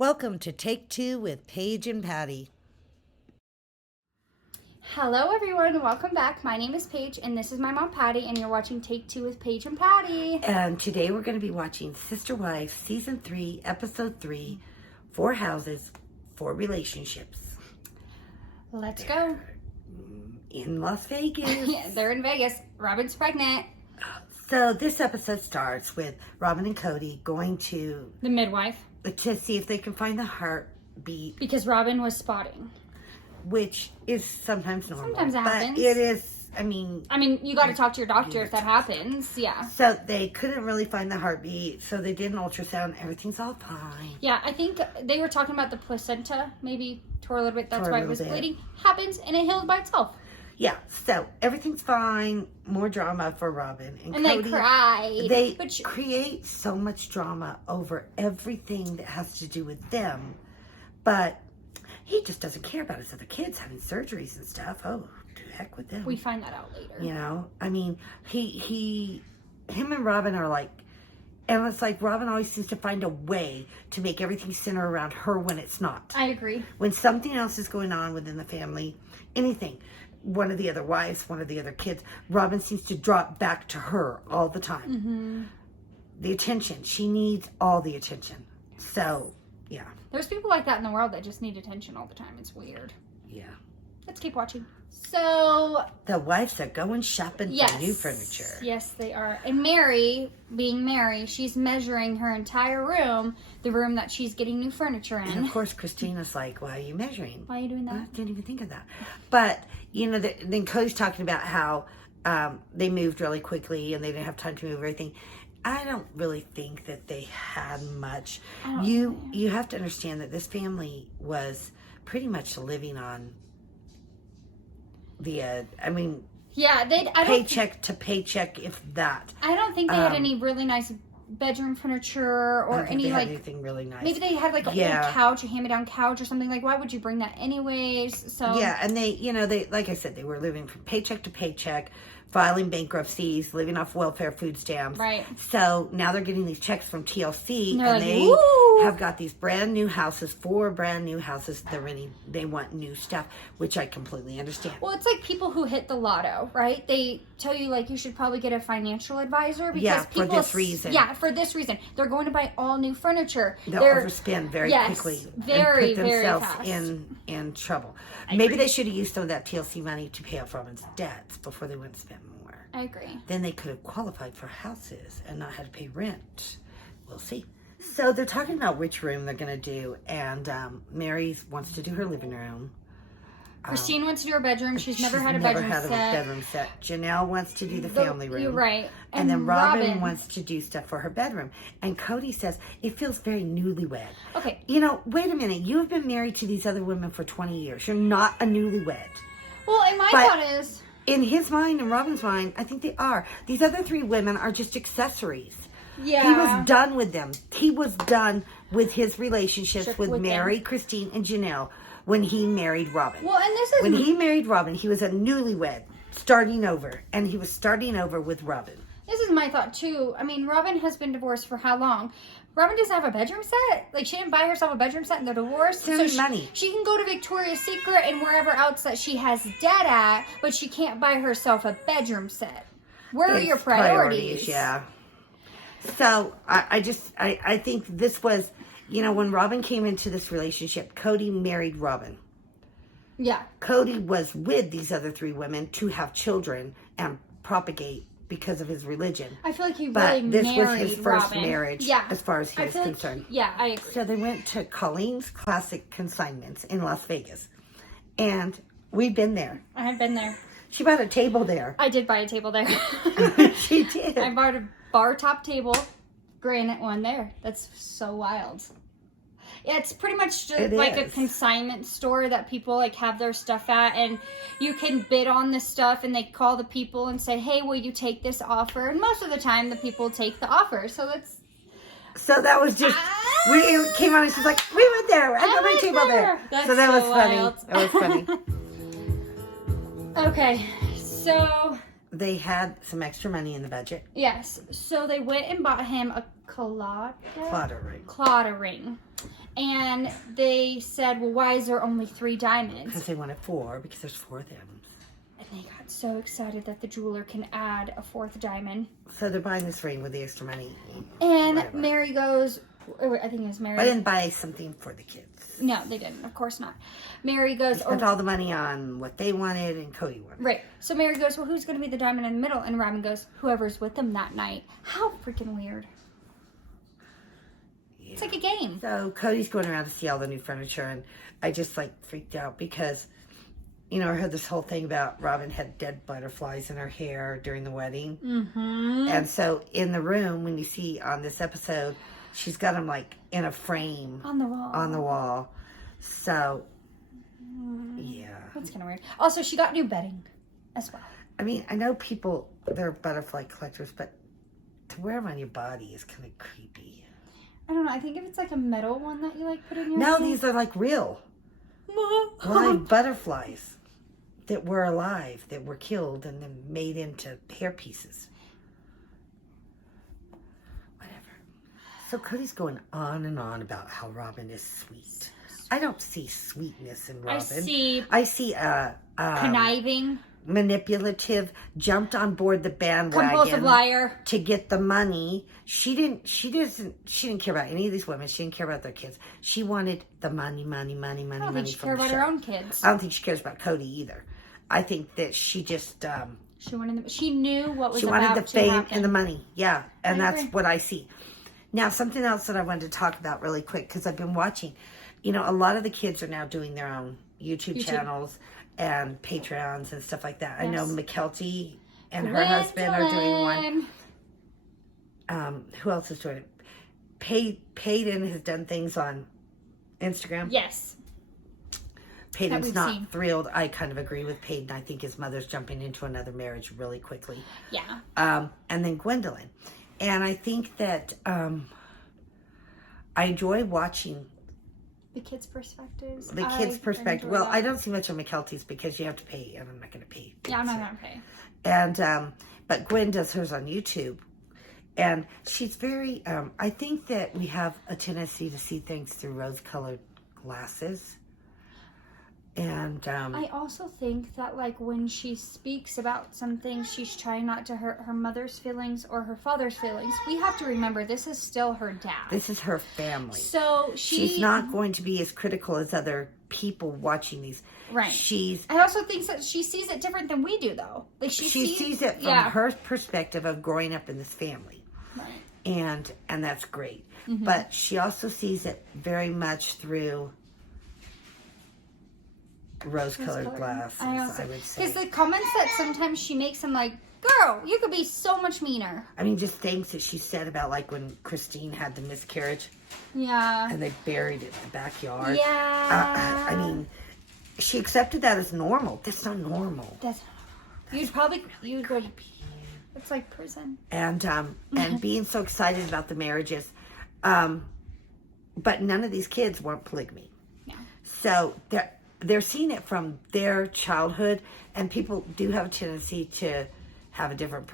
Welcome to Take Two with Paige and Patty. Hello everyone, welcome back. My name is Paige and this is my mom Patty and you're watching Take Two with Paige and Patty. And today we're going to be watching Sister Wives Season 3, Episode 3, 4 Houses, 4 Relationships. Let's go. In Las Vegas. Yeah, they're in Vegas. Robin's pregnant. So this episode starts with Robin and Cody going to The midwife. To see if they can find the heartbeat. Because Robin was spotting. Which is sometimes normal. Sometimes it happens. But it is, I mean, you got to talk to your doctor if that happens. Yeah. So they couldn't really find the heartbeat. So they did an ultrasound. Everything's all fine. Yeah, I think they were talking about the placenta. Maybe tore a little bit. That's why it was bleeding. Happens and it healed by itself. Yeah, so everything's fine. More drama for Robin and Cody. They cried. They create so much drama over everything that has to do with them. But he just doesn't care about his other kids having surgeries and stuff. Oh, to heck with them. We find that out later. You know, I mean, him and Robin are like, and it's like Robin always seems to find a way to make everything center around her when it's not. I agree. When something else is going on within the family, anything, one of the other wives, one of the other kids, Robin seems to drop back to her all the time. Mm-hmm. The attention. She needs all the attention. So, yeah. There's people like that in the world that just need attention all the time. It's weird. Yeah. Let's keep watching. So the wives are going shopping for new furniture. Yes, they are. And Mary, being Mary, she's measuring her entire room, the room that she's getting new furniture in. And of course, Christina's like, "Why are you measuring? Why are you doing that?" I didn't even think of that. But you know, then Cody's talking about how they moved really quickly and they didn't have time to move everything. I don't really think that they had much. You have to understand that this family was pretty much living on the paycheck to paycheck, if that. I don't think they had any really nice bedroom furniture or anything really nice. Maybe they had like a old couch, a hand-me-down couch or something. Like, why would you bring that anyways? So yeah, and they like I said, they were living from paycheck to paycheck, filing bankruptcies, living off welfare food stamps. Right. So now they're getting these checks from TLC, and like, they woo! have got these brand new houses, 4 brand new houses. They want new stuff, which I completely understand. Well, it's like people who hit the lotto, right? They tell you like you should probably get a financial advisor because for this reason. Yeah, for this reason. They're going to buy all new furniture. They'll overspend very quickly and put themselves in trouble. Maybe they should have used some of that TLC money to pay off Robin's debts before they went and spent more. I agree. Then they could have qualified for houses and not had to pay rent. We'll see. So they're talking about which room they're going to do, and Mary wants to do her living room. Christine wants to do her bedroom. She's never had a bedroom set. Janelle wants to do the family room. You're right. And then Robin wants to do stuff for her bedroom. And Cody says, it feels very newlywed. Okay. You know, wait a minute. You have been married to these other women for 20 years. You're not a newlywed. Well, and my thought is... in his mind and Robin's mind, I think they are. These other 3 women are just accessories. Yeah. He was done with them. He was done with his relationships with Mary, them. Christine, and Janelle when he married Robin. Well, and this is... when he married Robin, he was a newlywed, starting over. And he was starting over with Robin. This is my thought, too. I mean, Robin has been divorced for how long? Robin doesn't have a bedroom set. Like, she didn't buy herself a bedroom set and they're divorced. So money. She can go to Victoria's Secret and wherever else that she has debt at, but she can't buy herself a bedroom set. Where are your priorities? Yeah. So, I think this was, you know, when Robin came into this relationship, Cody married Robin. Yeah. Cody was with these other 3 women to have children and propagate because of his religion. I feel like he but really this married was his first Robin. marriage, yeah. as far as he was concerned. Yeah, I agree. So they went to Colleen's Classic Consignments in Las Vegas. And we've been there. I have been there. She bought a table there. I did buy a table there. She did. I bought a bar top table, granite one there. That's so wild. Yeah, it's pretty much just like a consignment store that people like have their stuff at, and you can bid on this stuff, and they call the people and say, "Hey, will you take this offer?" And most of the time, the people take the offer. So that was just we came on and she's like, "We went there. I got my table there." So that was wild. funny. That was funny. Okay, so they had some extra money in the budget. Yes, so they went and bought him a Claddagh ring. And they said, well, why is there only 3 diamonds? Because they wanted 4, because there's 4 of them. And they got so excited that the jeweler can add a 4th diamond. So they're buying this ring with the extra money. And Whatever. Mary goes, I think it was Mary. I didn't buy something for the kids. No, they didn't. Of course not. Mary goes, They spent all the money on what they wanted and Cody wanted. Right. So Mary goes, well, who's going to be the diamond in the middle? And Robin goes, whoever's with them that night. How freaking weird. Yeah. It's like a game. So Cody's going around to see all the new furniture, and I just like freaked out because, you know, I heard this whole thing about Robin had dead butterflies in her hair during the wedding. Mm-hmm. And so in the room, when you see on this episode, she's got them like in a frame. On the wall. On the wall. So, yeah. That's kind of weird. Also, she got new bedding as well. I mean, I know people, they're butterfly collectors, but to wear them on your body is kind of creepy. I don't know. I think if it's like a metal one that you like put in your No, hair. these are like real. Live butterflies that were alive, that were killed and then made into hair pieces. Whatever. So Cody's going on and on about how Robin is sweet. I don't see sweetness in Robin. I see conniving, manipulative, jumped on board the bandwagon, compulsive liar to get the money. She didn't care about any of these women. She didn't care about their kids. She wanted the money. I don't think she from cared the about show. her own kids. I don't think she cares about Cody either. I think that she just She knew what was she about wanted the to fame happen. and the money. Yeah, and I that's agree. what I see. Now, something else that I wanted to talk about really quick, because I've been watching, you know, a lot of the kids are now doing their own YouTube channels and Patreons and stuff like that. I know McKelty and her husband are doing one. Who else is doing it? Peyton has done things on Instagram. Yes. Peyton's not thrilled. I kind of agree with Peyton. I think his mother's jumping into another marriage really quickly. Yeah. And then Gwendolyn. And I think that I enjoy watching the kids' perspectives. The kids' perspective. Well, I don't see much of McKelty's because you have to pay, and I'm not going to pay. Yeah, I'm not going to pay. And but Gwen does hers on YouTube, and she's very. I think that we have a tendency to see things through rose-colored glasses. And I also think that, like, when she speaks about something, she's trying not to hurt her mother's feelings or her father's feelings. We have to remember this is still her dad. This is her family. So she's not going to be as critical as other people watching these. Right. I also think that she sees it different than we do, though. Like she sees it from her perspective of growing up in this family. Right. And that's great. Mm-hmm. But she also sees it very much through rose-colored glasses, I would say. Because the comments that sometimes she makes, I'm like, girl, you could be so much meaner. I mean, just things that she said about, like, when Christine had the miscarriage. Yeah. And they buried it in the backyard. Yeah. I mean, she accepted that as normal. That's not normal. That's you'd go, it's like prison. And being so excited about the marriages. But none of these kids want polygamy. Yeah. So they're seeing it from their childhood, and people do have a tendency to have a different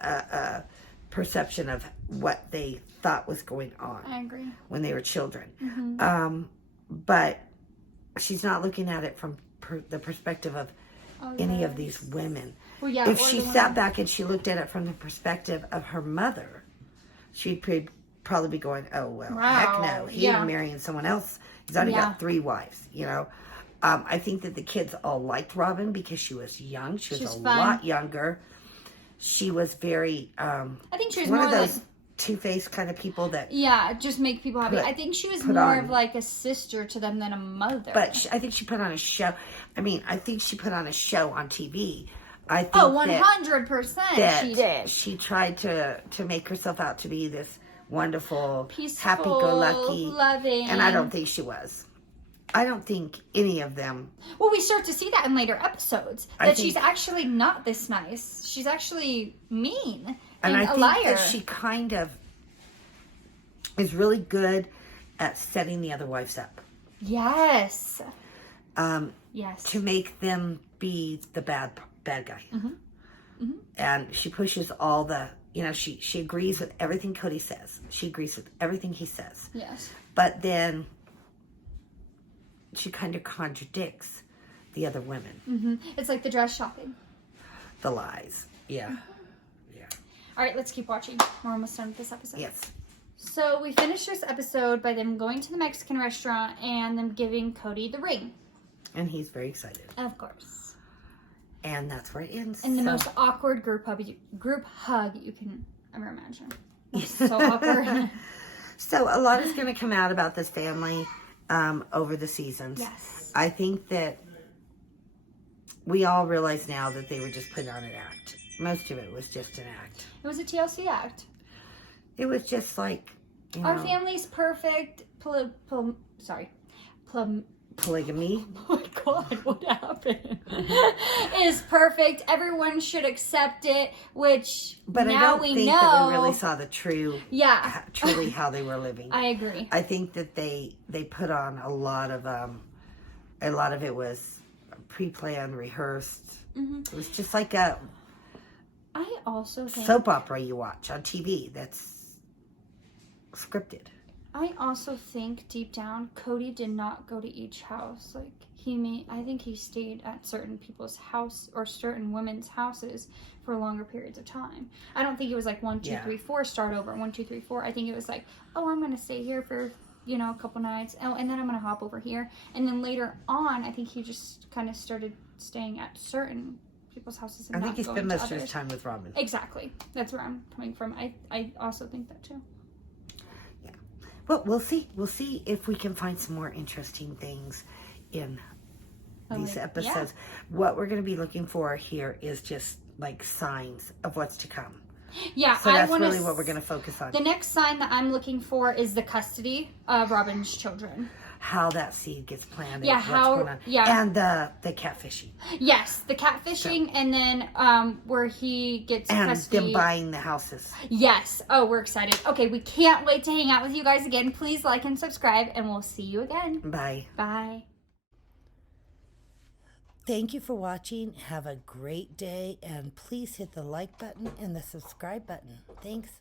a perception of what they thought was going on. I agree. When they were children. Mm-hmm. But she's not looking at it from the perspective of any of these women. Well, yeah, if she sat back and she looked at it from the perspective of her mother, she'd probably be going, oh, well, heck no. He ain't marrying someone else. He's already got 3 wives, you know. I think that the kids all liked Robin because she was young. She was fun. Lot younger. She was very, I think she was one more of those like, two-faced kind of people that... Yeah, just make people happy. I think she was more of like a sister to them than a mother. But I think she put on a show. I mean, I think she put on a show on TV. I think 100% she did. She tried to make herself out to be this wonderful, peaceful, happy-go-lucky, loving. And I don't think she was. I don't think any of them. Well, we start to see that in later episodes. That she's actually not this nice. She's actually mean and I a think liar. that she kind of is really good at setting the other wives up. Yes. Yes. To make them be the bad guy. Mm-hmm. Mm-hmm. And she pushes all the, you know, she agrees with everything Cody says. She agrees with everything he says. Yes. But then she kind of contradicts the other women. Mm-hmm. It's like the dress shopping. The lies. Yeah. Yeah. All right, let's keep watching. We're almost done with this episode. Yes. So we finished this episode by them going to the Mexican restaurant and them giving Cody the ring. And he's very excited. Of course. And that's where it ends. And the most awkward group hug you can ever imagine. So awkward. So a lot is going to come out about this family over the seasons. Yes. I think that we all realize now that they were just putting on an act. Most of it was just an act. It was a TLC act. It was just like, you know, our family's perfect. polygamy. Oh my God, what happened? Is perfect. Everyone should accept it, which But now I don't we think know. that we really saw the truly how they were living. I agree. I think that they put on a lot of it was pre-planned, rehearsed. Mm-hmm. It was just like a I also think soap opera you watch on TV that's scripted. I also think deep down, Cody did not go to each house. Like I think he stayed at certain people's house or certain women's houses for longer periods of time. I don't think it was like 1, 2, 3, 4 start over 1, 2, 3, 4. I think it was like, oh, I'm gonna stay here for a couple nights. Oh, and then I'm gonna hop over here. And then later on, I think he just kind of started staying at certain people's houses. And I think he spent most of others. his time with Robin. Exactly. That's where I'm coming from. I also think that too. Well, we'll see. We'll see if we can find some more interesting things in these episodes. Yeah. What we're going to be looking for here is just like signs of what's to come. Yeah, so that's really what we're going to focus on. The next sign that I'm looking for is the custody of Robin's children. How that seed gets planted. Yeah, what's going on. Yeah, and the catfishing. Yes, the catfishing, and then where he gets custody. And them buying the houses. Yes. Oh, we're excited. Okay, we can't wait to hang out with you guys again. Please like and subscribe, and we'll see you again. Bye. Bye. Thank you for watching. Have a great day, and please hit the like button and the subscribe button. Thanks.